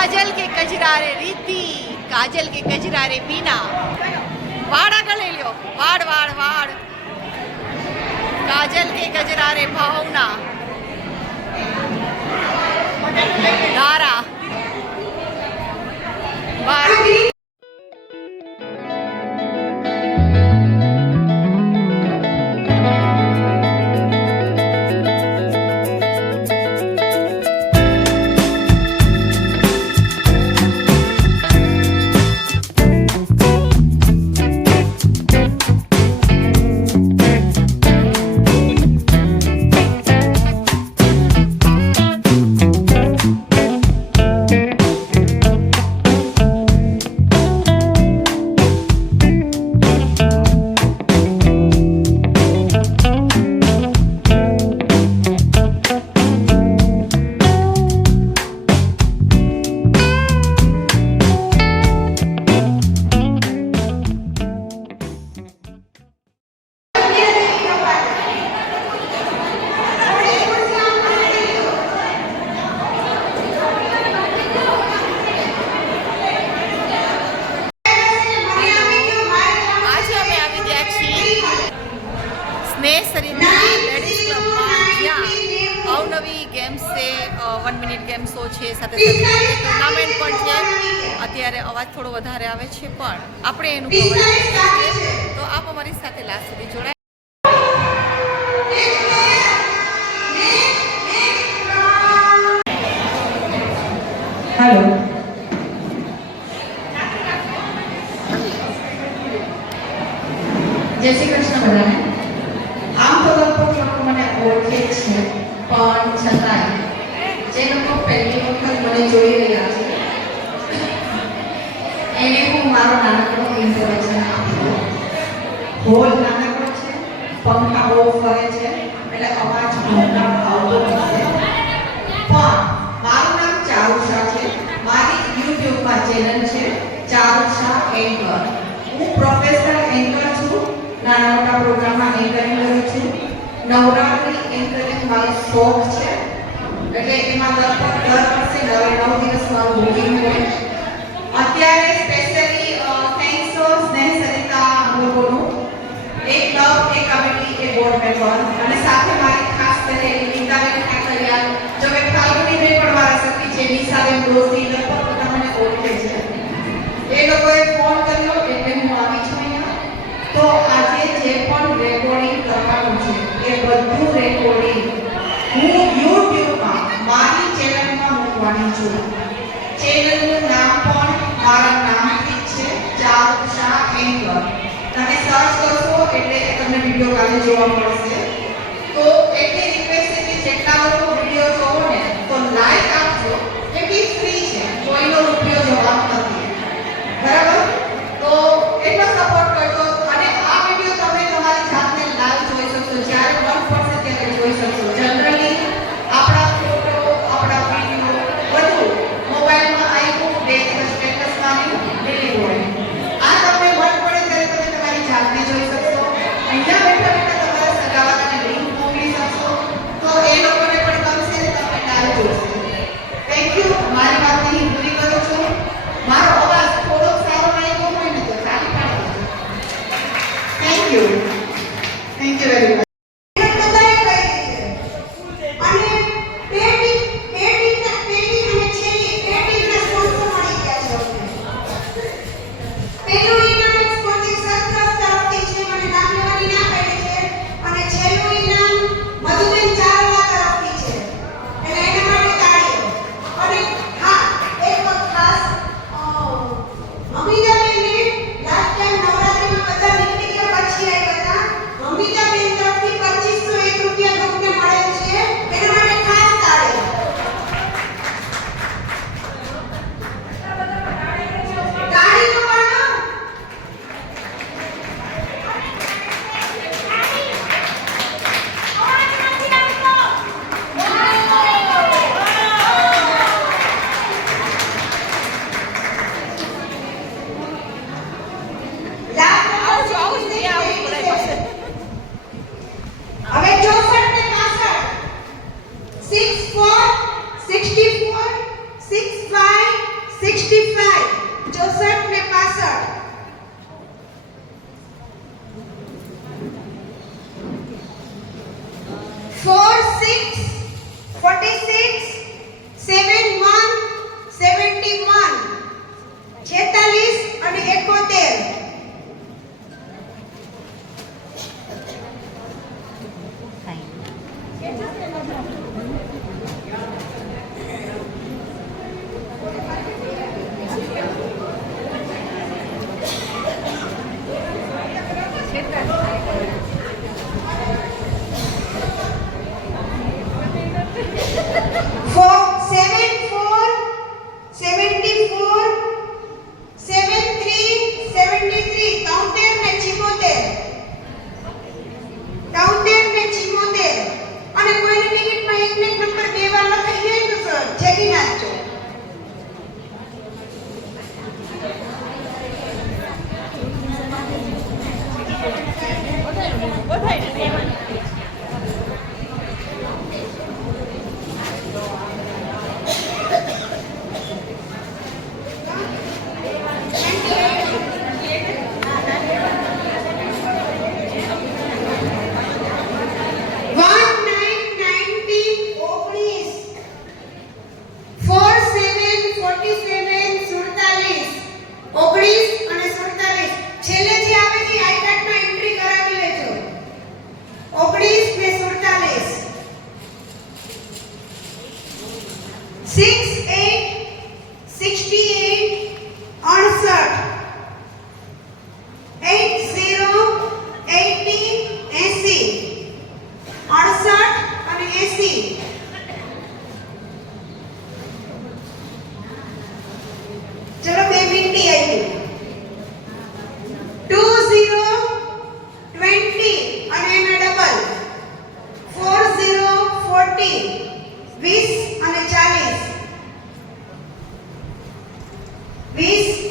काजल के कजरारे रीति, काजल के कजरारे बीना। वाड़ आगे ले लो, वाड़ वाड़ वाड़। काजल के कजरारे भावना, धारा वाड़। અવનવી ગેમ્સ છે, 1 મિનિટ ગેમ શો છે, સાથે સાથે ટુર્નામેન્ટ પણ છે. અત્યારે અવાજ થોડો વધારે આવે છે પણ આપણે એનું કવર કરીએ છીએ. તો આપ અમારી સાથે લાસ્ટ સુધી જોડાય. હેલો, જય શ્રી કૃષ્ણ બધાને. આમ તો લગભગ લોકો મને ઓળખે જ છે, પણ છતાંય જે લોકો પહેલી વખત મને જોઈ રહ્યા છે એને હું મારો નાનકડો ઇન્ટ્રોડક્શન આપું. હોલ નાનકડો છે, પંખા બહુ ફરે છે એટલે અવાજ ઘોંઘાટ આવતો નથી. પણ મારું નામ ચારુષા છે. મારી યુટ્યુબમાં ચેનલ છે ચારુષા એન્કર. હું પ્રોફેશનલ એન્કર છું. નાના મોટા પ્રોગ્રામમાં એન્કરિંગ કરું છું. નવરાત્રી એન્કરિંગ મારો શોખ છે એટલે એમાં લગભગ દર વર્ષે 9 દિવસ મારું બુકિંગ હોય. અત્યારે સ્પેશિયલી થેન્ક્સ ટુ સ્નેહ સરિતા લોકોનું એક ક્લબ, એક કમિટી, એક બોર્ડ મેમ્બર અને સાથે મારી ખાસ કરીને નીતાબેન ઠાકરિયા, જો કે ફાલ્ગુનીબેન પણ મારા સખી છે, નિશાબેન દોસ્તી, લગભગ બધા મને ઓળખે છે. એ લોકોએ ફોન કર્યો એટલે હું આવી છું અહીંયા. તો આજે જે પણ રેકોર્ડિંગ કરવાનું છે એ બધું રેકોર્ડિંગ હું યુટ્યુબમાં મારી ચેનલમાં મૂકવાની છું. ચેનલનું નામ પણ મારા નામથી જ છે, ચારુષા એન્કર. તમે સર્ચ કરશો એટલે તમને વિડીયો કાલે જોવા મળશે. તો એટલી રિક્વેસ્ટ છે કે જેટલા લોકો વિડીયો જોવો ને તો લાઈક આપજો. એ બી ફ્રી છે, કોઈનો રૂપિયો જવાબ નથી, બરાબર? તો એટલો સપોર્ટ કરજો. અને આ વિડીયો તમે તમારી જાતને લાઈવ જોઈ શકશો, જ્યારે મન પડશે ત્યારે જોઈ શકશો. જનરલી આપણા ફોટો, આપણા વિડીયો બધું મોબાઈલમાં આવ્યું, બે સ્ટેટસમાં આવ્યું, ડિલીટ હોય. આ તમને મન પડે ત્યારે તમે તમારી જાતને જોઈ શકશો. અહીંયા બેઠા બેઠા તમારા સગાવાલાને લિંક મોકલી શકશો. તો એ લોકોને પણ ગમશે ને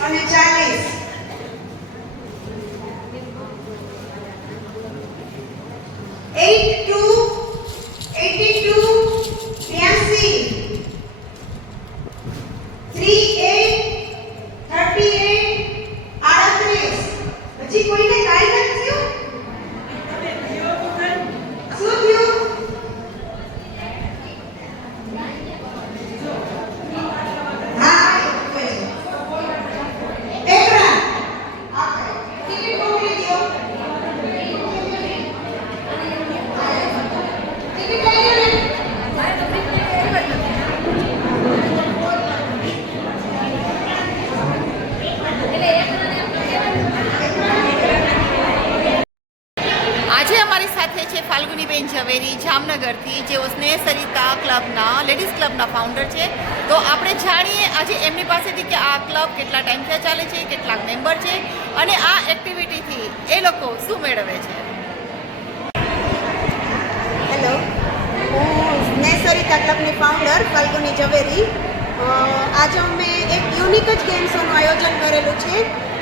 અને 40. 82, 82, 83, 38, 38, 38. હજી કોઈને કાંઈ નથી થયું? શું થયું? હા, એકરા. ટિકિટ મોકલી દો. ટિકિટ લઈ લો ને. આજે અમારી સાથે છે ફાલ્ગુનીબેન ઝવેરી જામનગરથી, જેઓ સ્નેહ સરિતા ક્લબના લેડીઝ ક્લબના ફાઉન્ડર છે. તો આપણે જાણીએ આજે એમની પાસેથી કે આ ક્લબ કેટલા ટાઈમથી ચાલે છે, કેટલાક મેમ્બર છે અને આ એક્ટિવિટીથી એ લોકો શું મેળવે છે. હેલો, હું સ્નેહ સરિતા ક્લબની ફાઉન્ડર ફાલ્ગુની ઝવેરી. આજે અમે એક યુનિક જ ગેમ શોનું આયોજન કરેલું છે,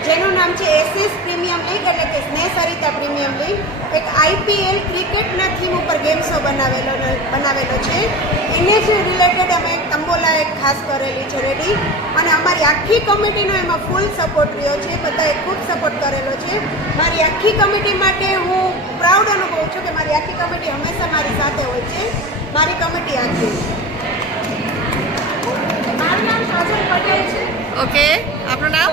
જેનું નામ છે એસએસ પ્રીમિયમ લીગ, એટલે કે સ્નેહ સરિતા પ્રીમિયમ લીગ. એક આઈપીએલ ક્રિકેટના થીમ ઉપર ગેમ શો બનાવેલો છે. એને જ રિલેટેડ અમે એક તંબોલા એક ખાસ કરેલી છે રેડી, અને અમારી આખી કમિટીનો એમાં ફૂલ સપોર્ટ રહ્યો છે. બધાએ ખૂબ સપોર્ટ કરેલો છે. મારી આખી કમિટી માટે હું પ્રાઉડ અનુભવું છું કે મારી આખી કમિટી હંમેશા મારી સાથે હોય છે. મારી કમિટી આખી. મારું નામ કાજલ પટેલ છે. ઓકે, આપણું નામ?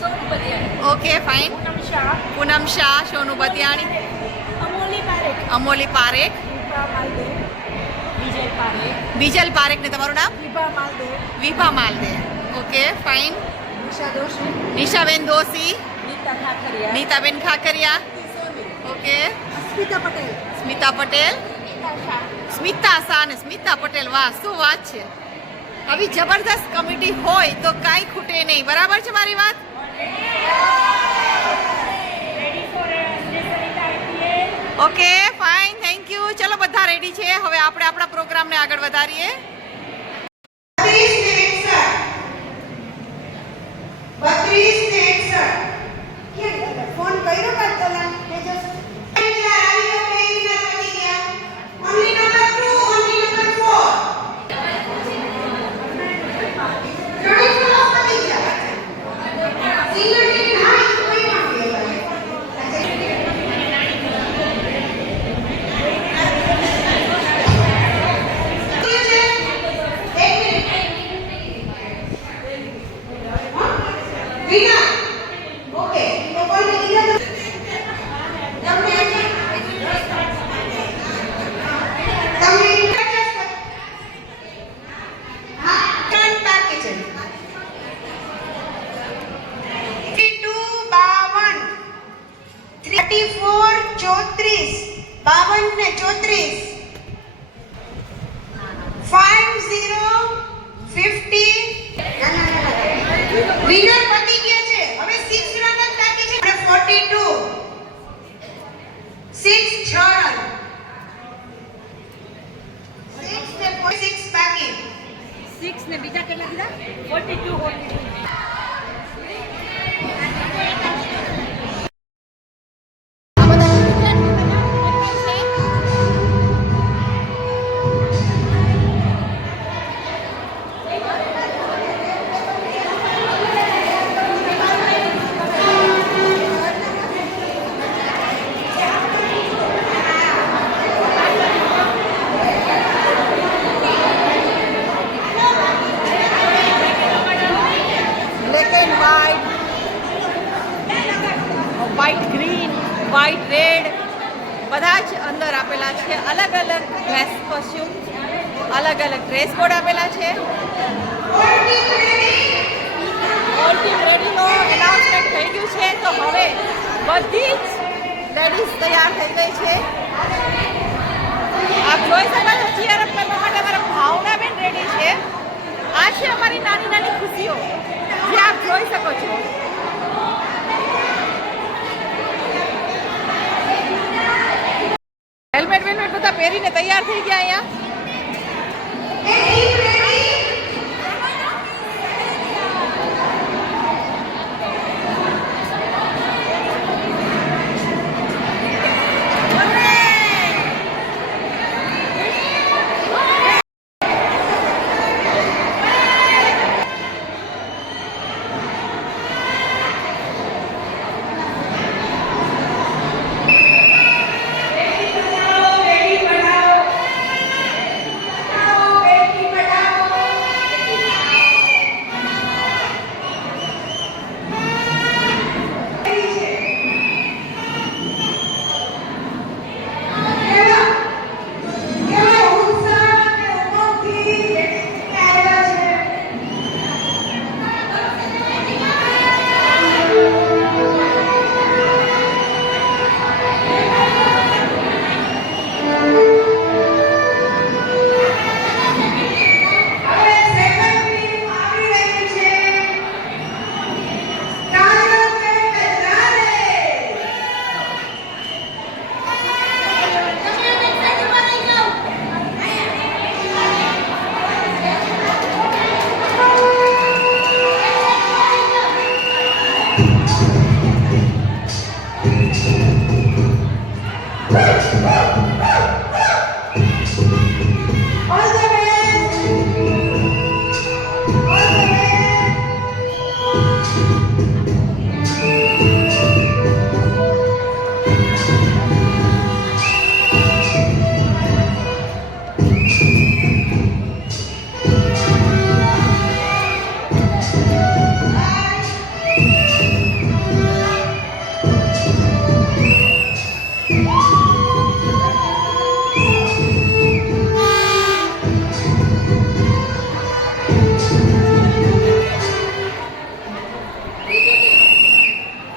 સોનુ બદિયાણી. Okay, fine. પૂનમ શાહ, સોનુ બદિયાણી, અમોલી પારેખ. અમોલી પારેખ, વિભા માલદેવ. વિજય પારેખ. બીજલ પારેખ. ને તમારું નામ? વિભા માલદેવ. વિભા માલદે. Okay, fine. નિશા દોશી. નિશાબેન દોશી, નીતા ખાખરિયા. નીતાબેન ખાકરિયા. સોની. ઓકે, સ્મિતા પટેલ. સ્મિતા પટેલ, નીતા શાહ. સ્મિતા શાહ અને સ્મિતા પટેલ. વાહ, શું વાત છે! આવી જબરદસ્ત કમિટી હોય તો કાંઈ ખૂટે નહીં. બરાબર છે મારી વાત? Okay, fine, thank you. ચલો, બધા રેડી છે. હવે આપણે આપણા પ્રોગ્રામને આગળ વધારીએ. 32 ને 61. 32 ને 61. ફોન કર્યો કાલ તલા Tejas. Only number 2, only number 4. Beautiful of the teacher. Single digit high, કોઈ પણ વિના. ઓકે, તો કોઈને કીધું તમને હા ટર્ન પેકેજ 52 ને 34 50 વિનર પતી ગયા છે. હવે 6 રન જ બાકી છે. અને 42 6 રન 6 ને 46 બાકી. 6 ને બીજા કેટલા કીધા? 42. વ્હાઇટ ગ્રીન, વ્હાઇટ રેડ બધા જ અંદર આપેલા છે. અલગ અલગ ડ્રેસ કોસ્ચ્યુમ, અલગ અલગ ડ્રેસ કોડ આપેલા છે. ઓલ ટીમ રેડીનો એનાઉન્સમેન્ટ થઈ ગયું છે. તો હવે બધી જ લેડીઝ તૈયાર થઈ ગઈ છે. આપ જોઈ શકો છો ચીયર અપ કરવા માટે અમારા ભાવનાબેન રેડી છે. આ છે અમારી નાની નાની ખુશીઓ જે આપ જોઈ શકો છો. હેલ્મેટ વેલ્મેટ બધા પહેરીને તૈયાર થઈ ગયા અહીંયા.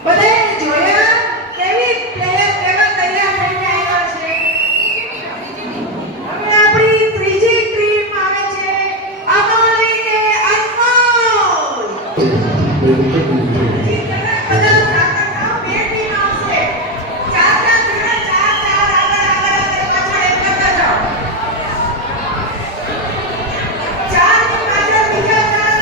બધે જોયા કેવી પ્લેયર કેવા તૈયાર થઈને આવ્યા છે. હવે આપણી ત્રીજી ટીમ આવે છે અમોલી કે અનમોલ. બધા સાથે થાવ, બે ટીમ આવશે. ચાર આગળ પાછળ એક કરતા જાઓ. ચાર ની પાછળ બીજા ચાર.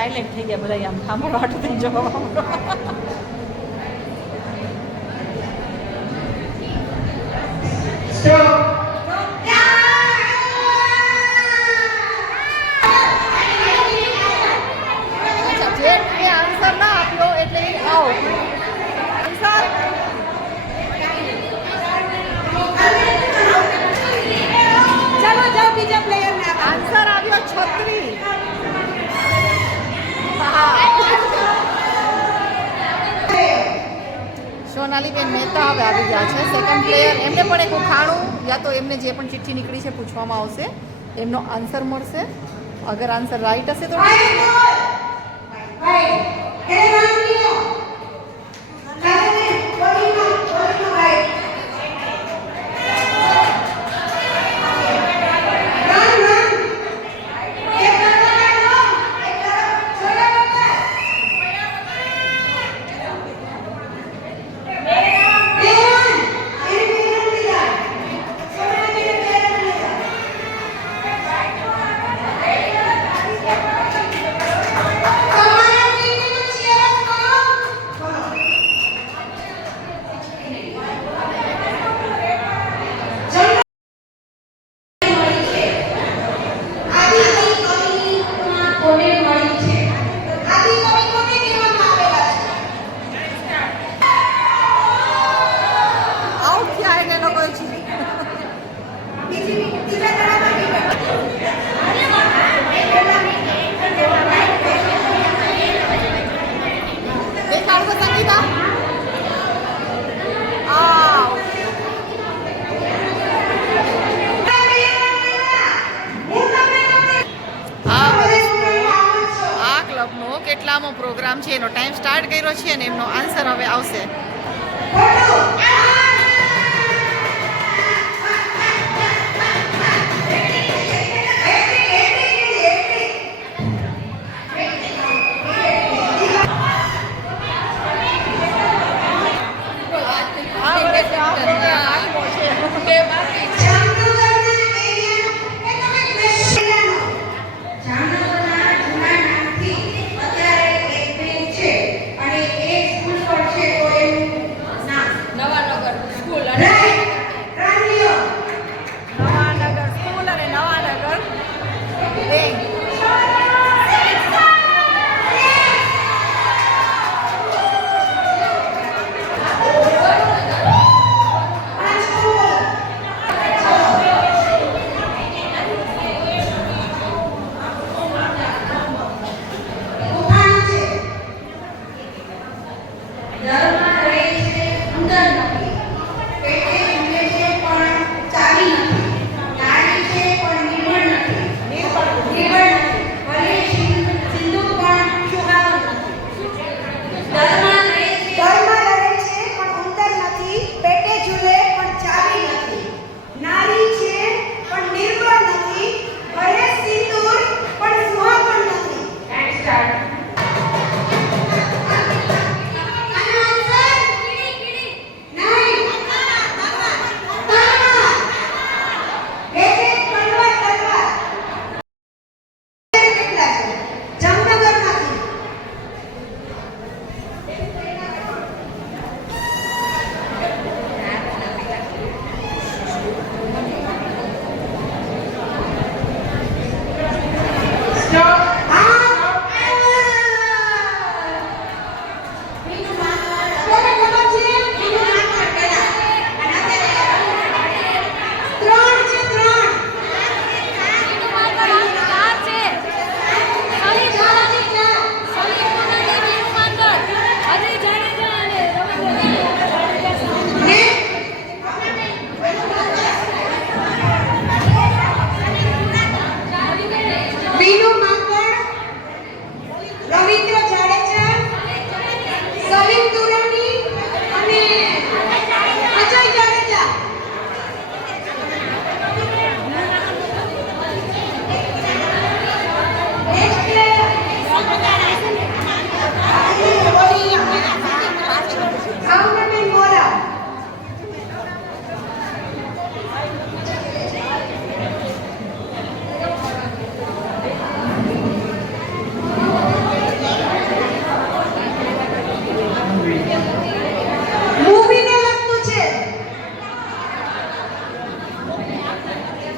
સાયલેન્ટ થઈ ગયા બધા આમ સાંભળવા હાટું થઈ જવા અચ્છા જે આન્સર ના આપ્યો એટલે આઉટ આન્સર ચાલો જાઓ બીજા પ્લેયરને આપો. આન્સર આવ્યો 36. સોનાલીબેન મહેતા હવે આવી ગયા છે સેકન્ડ પ્લેયર. એમને પણ એક ઉખાણું યા તો એમને જે પણ ચિઠ્ઠી નીકળી છે પૂછવામાં આવશે, એમનો આન્સર મળશે. અગર આન્સર રાઈટ હશે તો આઉટ થયા એટલે લોકો દેખાડો સંગીતા આ ક્લબનો કેટલામો પ્રોગ્રામ છે એનો ટાઈમ સ્ટાર્ટ કર્યો છે અને એમનો આન્સર હવે આવશે.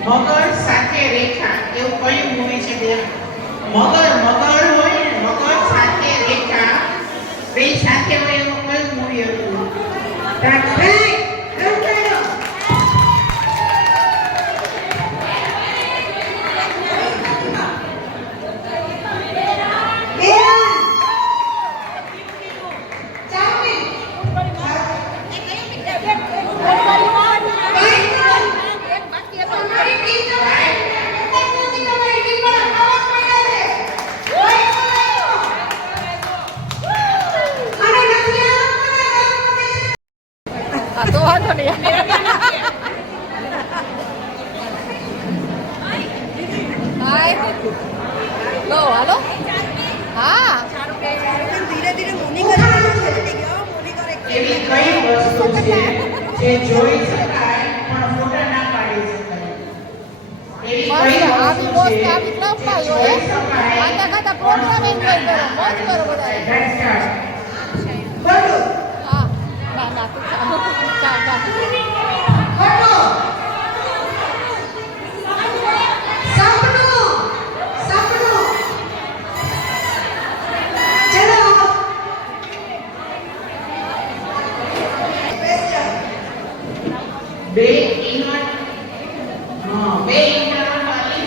મગર સાથે રેખા એવું કયું મૂવી છે બે મગર હોય ને મગર સાથે રેખા બે સાથે હોય એવું કયું મૂવી હતું હા તો વાંધો નહીં હાય લો હાલો હા ધીરે ધીરે મોનિકા એવી કઈ વસ્તુ છે જે જોઈ શકાય પણ ફોટા ના પાડી શકાય એવી કઈ આવી વસ્તુ મોજ છે આવી ક્લબ માં હોય ખાતા ખાતા પ્રોગ્રામ એન્જોય કરો મોજ કરો બધા હા ના ના તું ચા બે ઇનવર્ટ બે ઇન્ટરવલ વાળી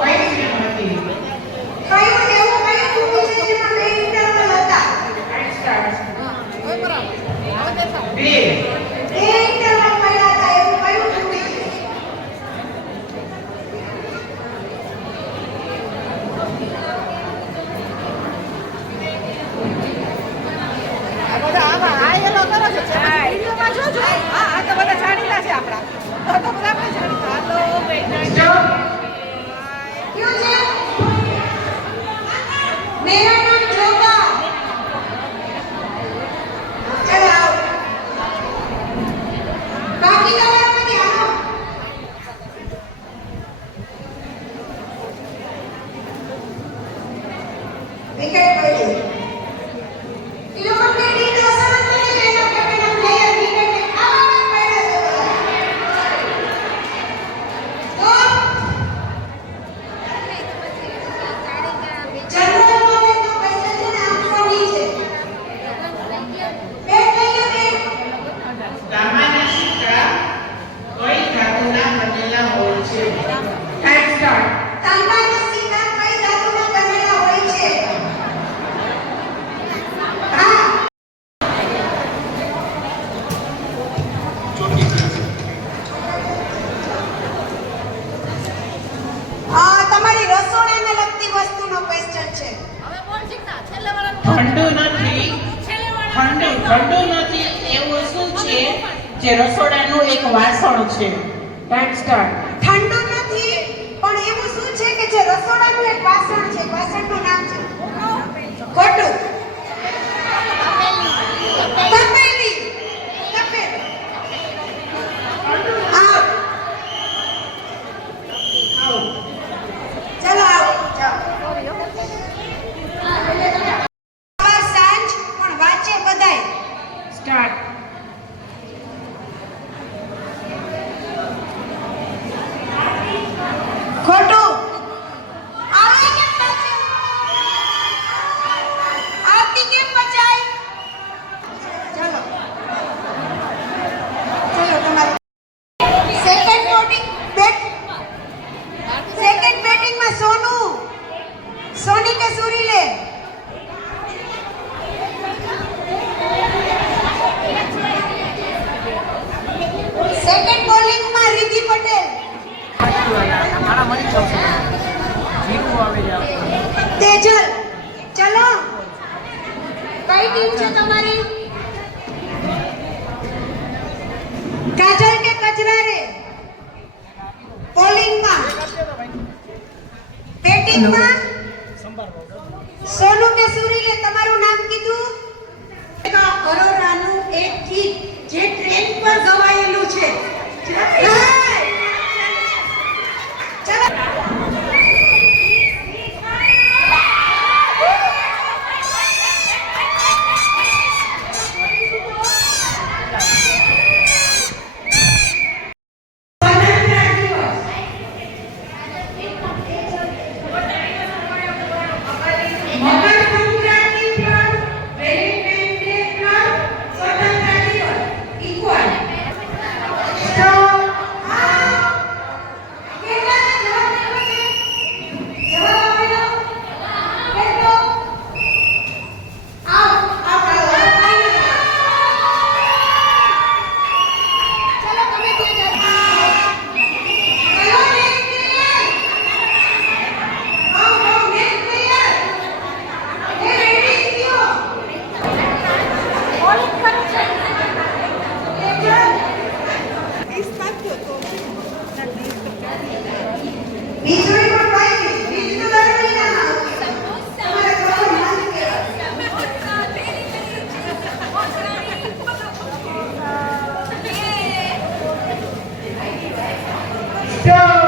કઈ ફિલ્મ હતી હા હવે બરાબર હવે દેખાય બે આ બધા આમાં આ એલો કરો છો વિડીયોમાં જોજો હા આ તો બધા જાણીતા છે આપણા આ તો બધા આપણે જાણીતા હાલો સ્ટોપ मेरा नाम जोगा चलो आओ बाकी कलर में ध्यान विकेट पड़ी इन लोगों ने टीम को समझ में नहीं आया कैप्टन ऑफ प्लेयर विकेट आवाज पड़े तो जनरल नॉलेज जो क्वेश्चन है ना आपको नीचे बैठ जाइए તાંબાના સિક્કા કઈ ધાતુના બનેલા હોય છે ટાઈમ સ્ટાર્ટ તાંબાના સિક્કા કઈ ધાતુના બનેલા હોય છે હા તમારી રસોડાને લગતી વસ્તુનો ક્વેશ્ચન છે હવે બોલ શીખતા છેલ્લે વાળાનું ઠંડુ નથી એવું શું છે જે રસોડાનું એક વાસણ છે ટાઈમ સ્ટાર્ટ ઠંડુ નથી પણ એવું શું છે કે જે રસોડાનું એક વાસણ છે વાસણનું નામ છે ખોટું તપેલી તપેલી આવ ચલો આવો સવાર સાંજ પણ વાંચે બધાય સ્ટાર્ટ ખોટું આવે કેમ બચે આવતી કેમ બચાય ચલો ચલો તમારું સેકન્ડ બેટિંગ માં સોની કે સુરીલે સેકન્ડ બોલિંગ માં રિધિ પટેલ તેજલ ચલો કઈ ટીમ છે તમારી કાજલ કે કચરા રે બોલિંગમાં બેટિંગમાં સોનુ કે સુરીલે તમારું નામ કીધું અરોરાનું એક ગીત જે ટ્રેન પર ગવાયેલું છે ચલો 2